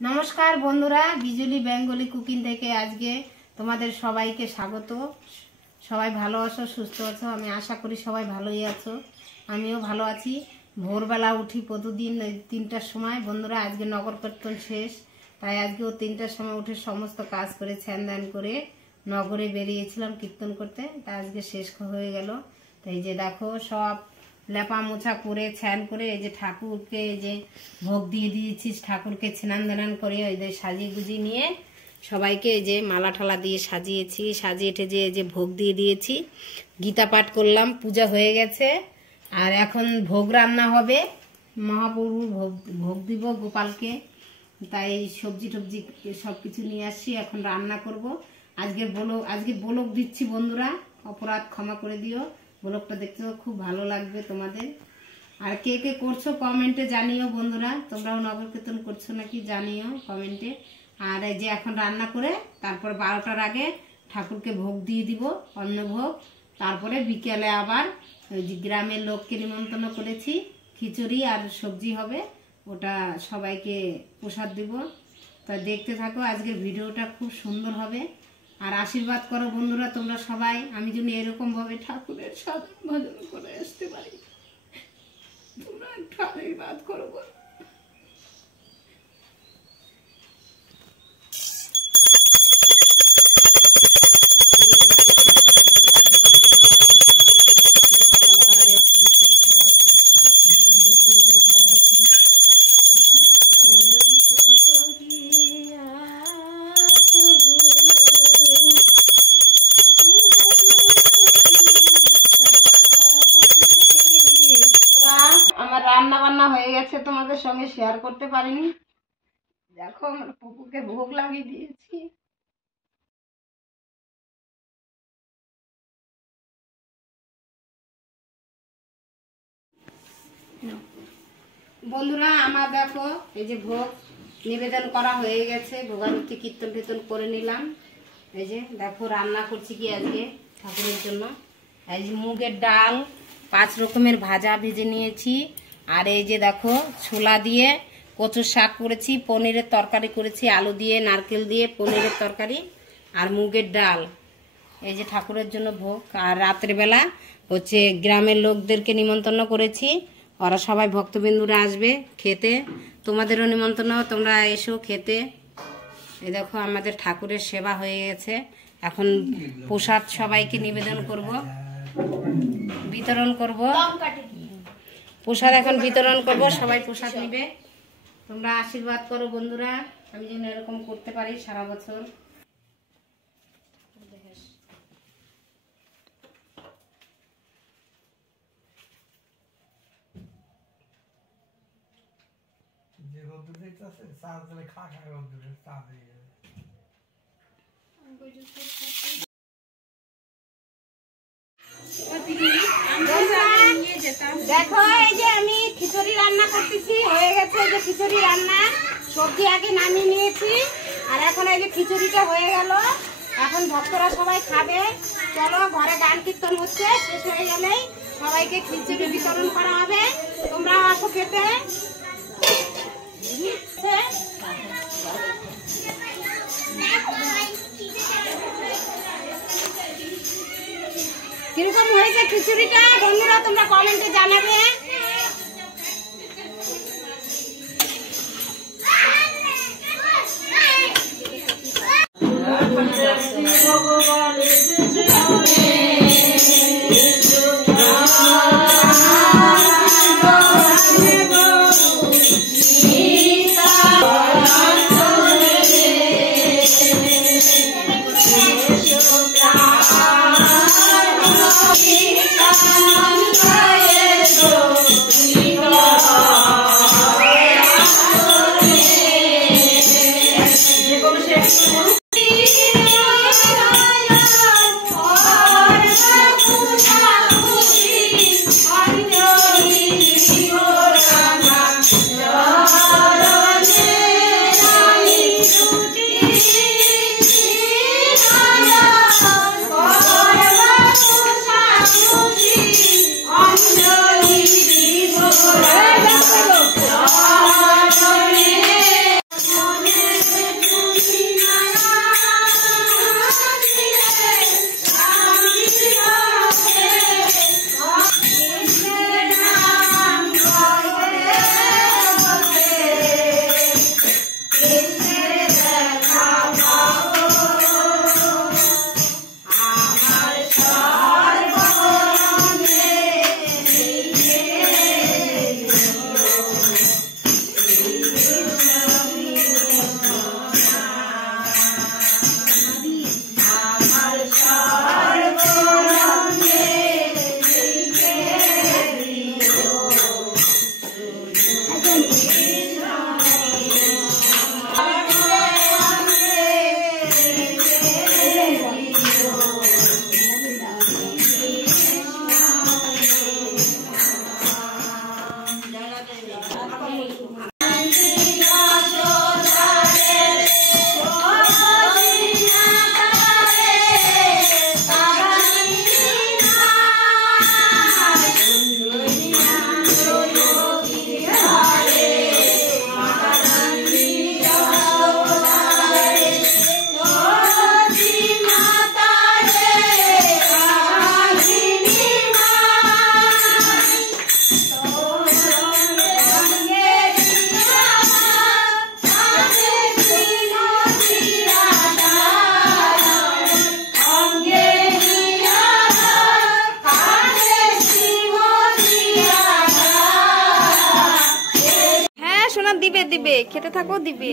नमस्कार बंधुरा बिजुली बेंगली कुकिंग থেকে আজকে তোমাদের সবাইকে স্বাগত। সবাই ভালো আছো, সুস্থ আছো, আমি আশা করি সবাই ভালোই আছো। আমিও ভালো আছি। ভোরবেলা উঠি প্রতিদিন 3টার সময়। বন্ধুরা আজকে নগর কীর্তন শেষ, তাই আজকেও 3টার সময় উঠে সমস্ত কাজ করে স্নান করে নগরে বেরিয়েছিলাম কীর্তন করতে। তা আজকে শেষ হয়ে গেল। তাই যে দেখো সব লেপা মোছা করে স্নান করে এই যে ঠাকুরকে এই যে ভোগ দিয়ে দিয়েছি। ঠাকুরকে স্নান দান করে ওই যে সাজিয়ে গুজিয়ে নিয়ে সবাইকে এই যে মালা ঠালা দিয়ে সাজিয়েছি। সাজিয়ে ঠেজে এই যে ভোগ দিয়ে দিয়েছি। গীতা পাঠ করলাম, পূজা হয়ে গেছে। আর এখন ভোগ রান্না হবে, মহাপ্রভুর ভোগ দিব গোপালকে। তাই সবজি টবজি সব কিছু নিয়ে আসছি, এখন রান্না করব। আজকে ব্লগ দিচ্ছি বন্ধুরা, অপরাধ ক্ষমা করে দিও। ব্লগটা দেখতে খুব ভালো লাগবে তোমাদের। আর কে কে করছো কমেন্টে জানিও বন্ধুরা, তোমরাও নগর কীর্তন করছো নাকি জানিও কমেন্টে। আর এই যে এখন রান্না করে তারপর 12টার আগে ঠাকুরকে ভোগ দিয়ে দিব, অন্নভোগ। তারপরে বিকেলে আবার ওই যে গ্রামের লোককে নিমন্ত্রণ করেছি, খিচুড়ি আর সবজি হবে, ওটা সবাইকে প্রসাদ দিব। তা দেখতে থাকো, আজকের ভিডিওটা খুব সুন্দর হবে। আর আশীর্বাদ করো বন্ধুরা তোমরা সবাই, আমি যেন এরকম ভাবে ঠাকুরের সাধন ভজন করে আসতে পারি। তোমরা একটু আশীর্বাদ করো। আমার রান্না বান্না হয়ে গেছে, তোমাদের সঙ্গে শেয়ার করতে পারিনি। দেখো আমার পুকুরকে ভোগ লাগিয়ে দিয়েছি। বন্ধুরা আমার দেখো এই যে ভোগ নিবেদন করা হয়ে গেছে, ভোগারতি কীর্তন টীর্তন করে নিলাম। এই যে দেখো রান্না করছি কি আজকে ঠাকুরের জন্য। এই যে মুগের ডাল 5 রকমের ভাজা ভেজে নিয়েছি। আর এই যে দেখো ছোলা দিয়ে কচুর শাক করেছি, পনিরের তরকারি করেছি, আলু দিয়ে নারকেল দিয়ে পনিরের তরকারি আর মুগের ডাল। এই যে ঠাকুরের জন্য ভোগ। আর রাত্রেবেলা হচ্ছে গ্রামের লোকদেরকে নিমন্ত্রণ করেছি, ওরা সবাই ভক্তবিন্দুরা আসবে খেতে। তোমাদেরও নিমন্ত্রণ, তোমরা এসো খেতে। এই দেখো আমাদের ঠাকুরের সেবা হয়ে গেছে, এখন প্রসাদ সবাইকে নিবেদন করব, বিতরণ করব। প্রসাদ এখন বিতরণ করব, সবাই প্রসাদ নিবে। তোমরা আশীর্বাদ করো বন্ধুরা, আমি যেন এরকম করতে পারি সারা বছর। দেখো এই যে আমি খিচুড়ি রান্না করতেছি, হয়ে গেছে এই যে খিচুড়ি রান্না। সবজি আগে নামিয়ে নিয়েছি, আর এখন এই যে খিচুড়িটা হয়ে গেল। এখন ভক্তরা সবাই খাবে। চলো ঘরে গান কীর্তন হচ্ছে, শেষ হয়ে গেলেই সবাইকে খিচুড়ি বিতরণ করা হবে। তোমরা আসো খেতে। কিরকম হয়েছে খিচুড়িটা বন্ধুরা তোমরা কমেন্টে জানাবে। Oh খেতে থাকো দিবে।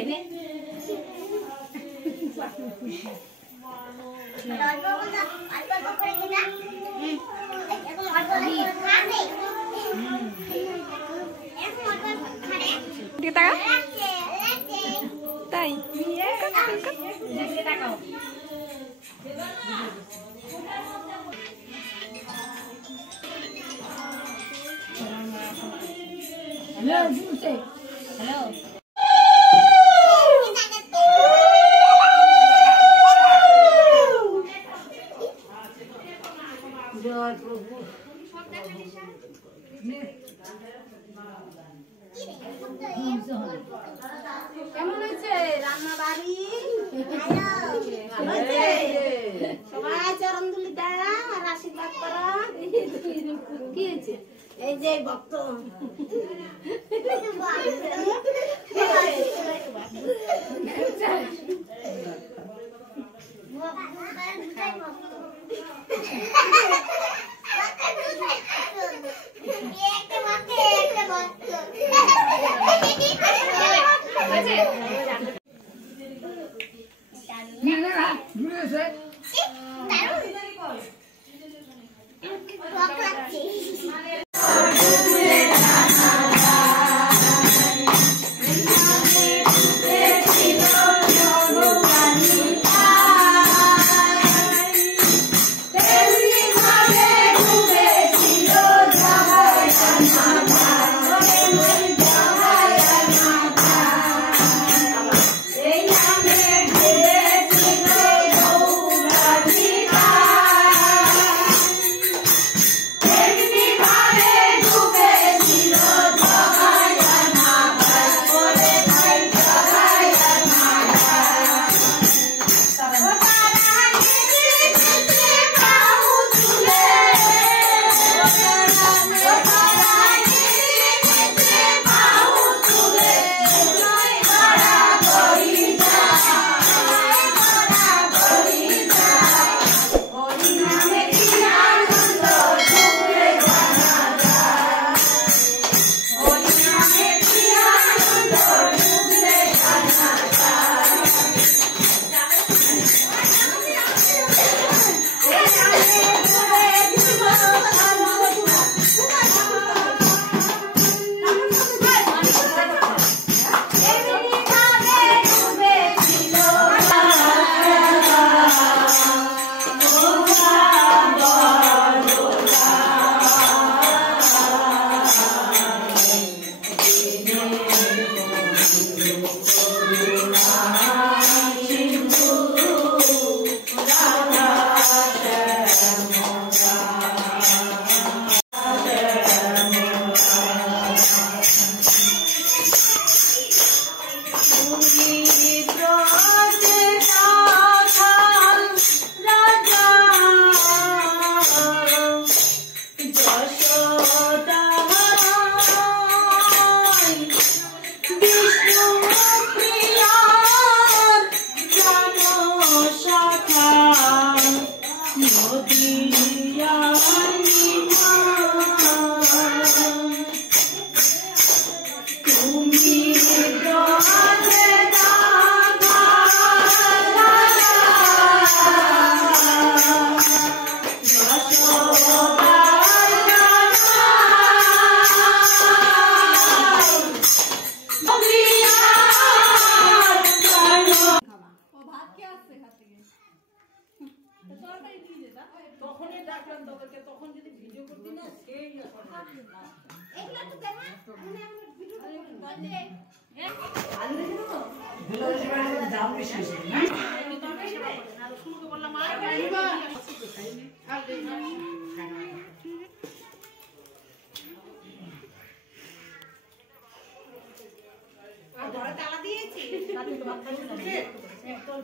তাই হ্যালো জয় প্রভু। কেমন হয়েছে রান্না বাড়ি? সবাই চরণ দুলি দেয় আর আশীর্বাদ করা। কি হয়েছে? এই যে ভক্ত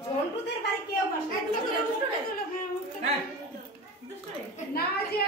ঝন্টুদের বাড়ি কেউ বসে না যে